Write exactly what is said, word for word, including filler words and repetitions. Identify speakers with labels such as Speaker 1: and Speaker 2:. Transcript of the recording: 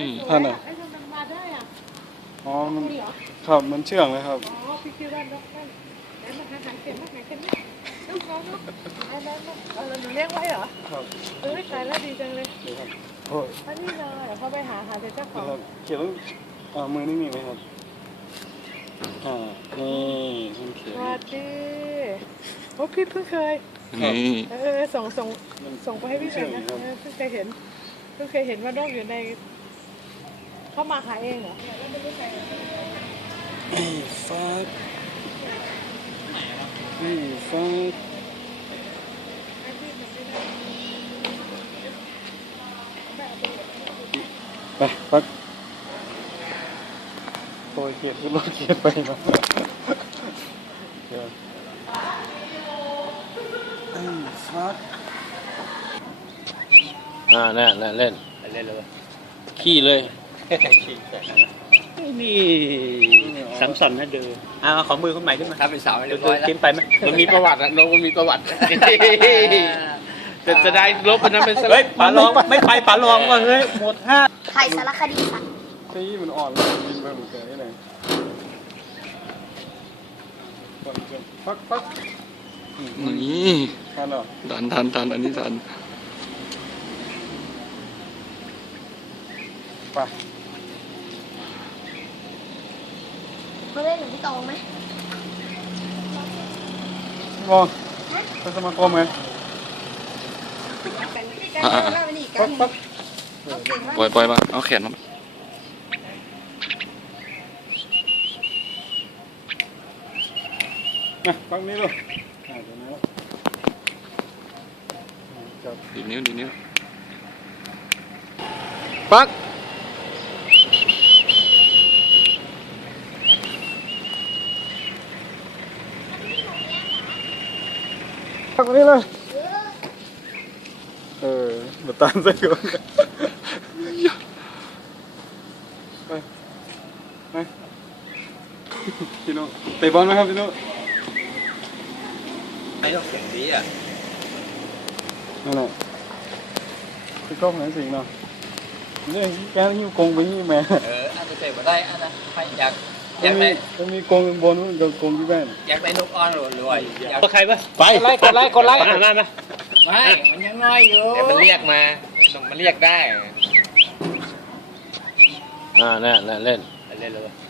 Speaker 1: ท่านอ่ะ
Speaker 2: ไอ้ทำมันมาได้อ่ะ
Speaker 1: อ๋อมันครับมันเชื่องเลยครับ
Speaker 2: อ๋อพี่คิดว่านกนั่นแล้วมันหาหางเข็มมาหางเข็มนี่ลูกน้องลูกอันนั้นเอาเราหนูเลี้ยงไว้เหรอ
Speaker 1: ครับ
Speaker 2: เอ้ยตายแล้วดีจังเลย
Speaker 1: นี่ครับโอ้ย
Speaker 2: อันนี้เลยเดี๋ยวเขาไปหาหาเจ้าขอ
Speaker 1: นะ
Speaker 2: ง
Speaker 1: ครับเขียนต้องอ่ามือนิ่งๆไหมครับอ่านี่มันเขียน
Speaker 2: สวัสดีโอ้พี่เพิ่งเคย
Speaker 1: ครับ
Speaker 2: เออส่งส่ง
Speaker 1: มัน
Speaker 2: ส่งไปให้พี่หน่อยนะ
Speaker 1: เชื่อง
Speaker 2: เออเพิ่งเคยเห็นเพิ่งเคยเห็นว่านกอยู่ในเข้ามาขายเองเหรอ
Speaker 1: ไอ้ฟ้าไอ้ฟ้าไปปักโอ้ยเขียนขึ้นรถเขียนไปเนาะเดี๋ยวไอ้ฟ้า
Speaker 3: อ่าแน่แน่เล่น
Speaker 4: เล่นเลย
Speaker 3: ขี้เลย
Speaker 4: นี่สัมสันนะเดืออ่าขอมือคนใหม่ขึ้นมา
Speaker 5: ถ้าเป็นสาวเรี
Speaker 4: เดื
Speaker 5: ย
Speaker 4: อบ
Speaker 5: ร้อยแล้ว
Speaker 4: กินไปไหม
Speaker 3: มันมีประวัติอะน้องมันมีประวัติแต่จะได้ลบอันนั้นเป็นส
Speaker 4: เฮ้ยป๋าลองไม่ไปป๋าลองว่าเฮ้ยหมดห้า
Speaker 6: ไทยสารคดีสัตว์
Speaker 1: ที่มันอ่อนเลยบินไปเหมือนกันนี่ไงปักปัก
Speaker 3: นี่
Speaker 1: ทันเหรอ
Speaker 3: ทันทันทันอันนี้ทัน
Speaker 1: ไป
Speaker 6: มาเล่นหรือพี่ตองไหม
Speaker 1: มองไปสมาคมไง
Speaker 3: อ่า
Speaker 1: ปักปัก
Speaker 3: ปล่อยปล่อยมาเอาแขนมา
Speaker 1: นะปักนี้ดูอ่าเดี๋ยวนะจับ
Speaker 3: ดีนิ้วดีนิ้วปัก
Speaker 1: ปักนี้เลยเออมาตามซะก่อนไปไปพี่โน่เตะบอลไหมครับพี่โน่
Speaker 5: ไม่ต้องเสียงดีอ่ะ
Speaker 1: นั่นแหละพี่ก้องไหนสิงเนาะเนี่ยแกหิ้วกงไปหิ้วแม่
Speaker 5: เอออันจะเตะมาได้อันนะไม่อยากอ
Speaker 1: มั
Speaker 5: ยาน ก
Speaker 1: มี
Speaker 5: ได้
Speaker 1: มันมีกงบนนู้นกับกงที่แม่น
Speaker 5: อยากได้นกอ้อนหรือรวยอยาก
Speaker 4: ใครปะ
Speaker 3: ไปไล่กดไล่กดไล่
Speaker 4: มามามา
Speaker 5: ไม่มันยังน้อยอยู่แต่มันเรียกมามันเรียกได้
Speaker 3: อ่าแน่แน่เล่น
Speaker 4: เล่นเลย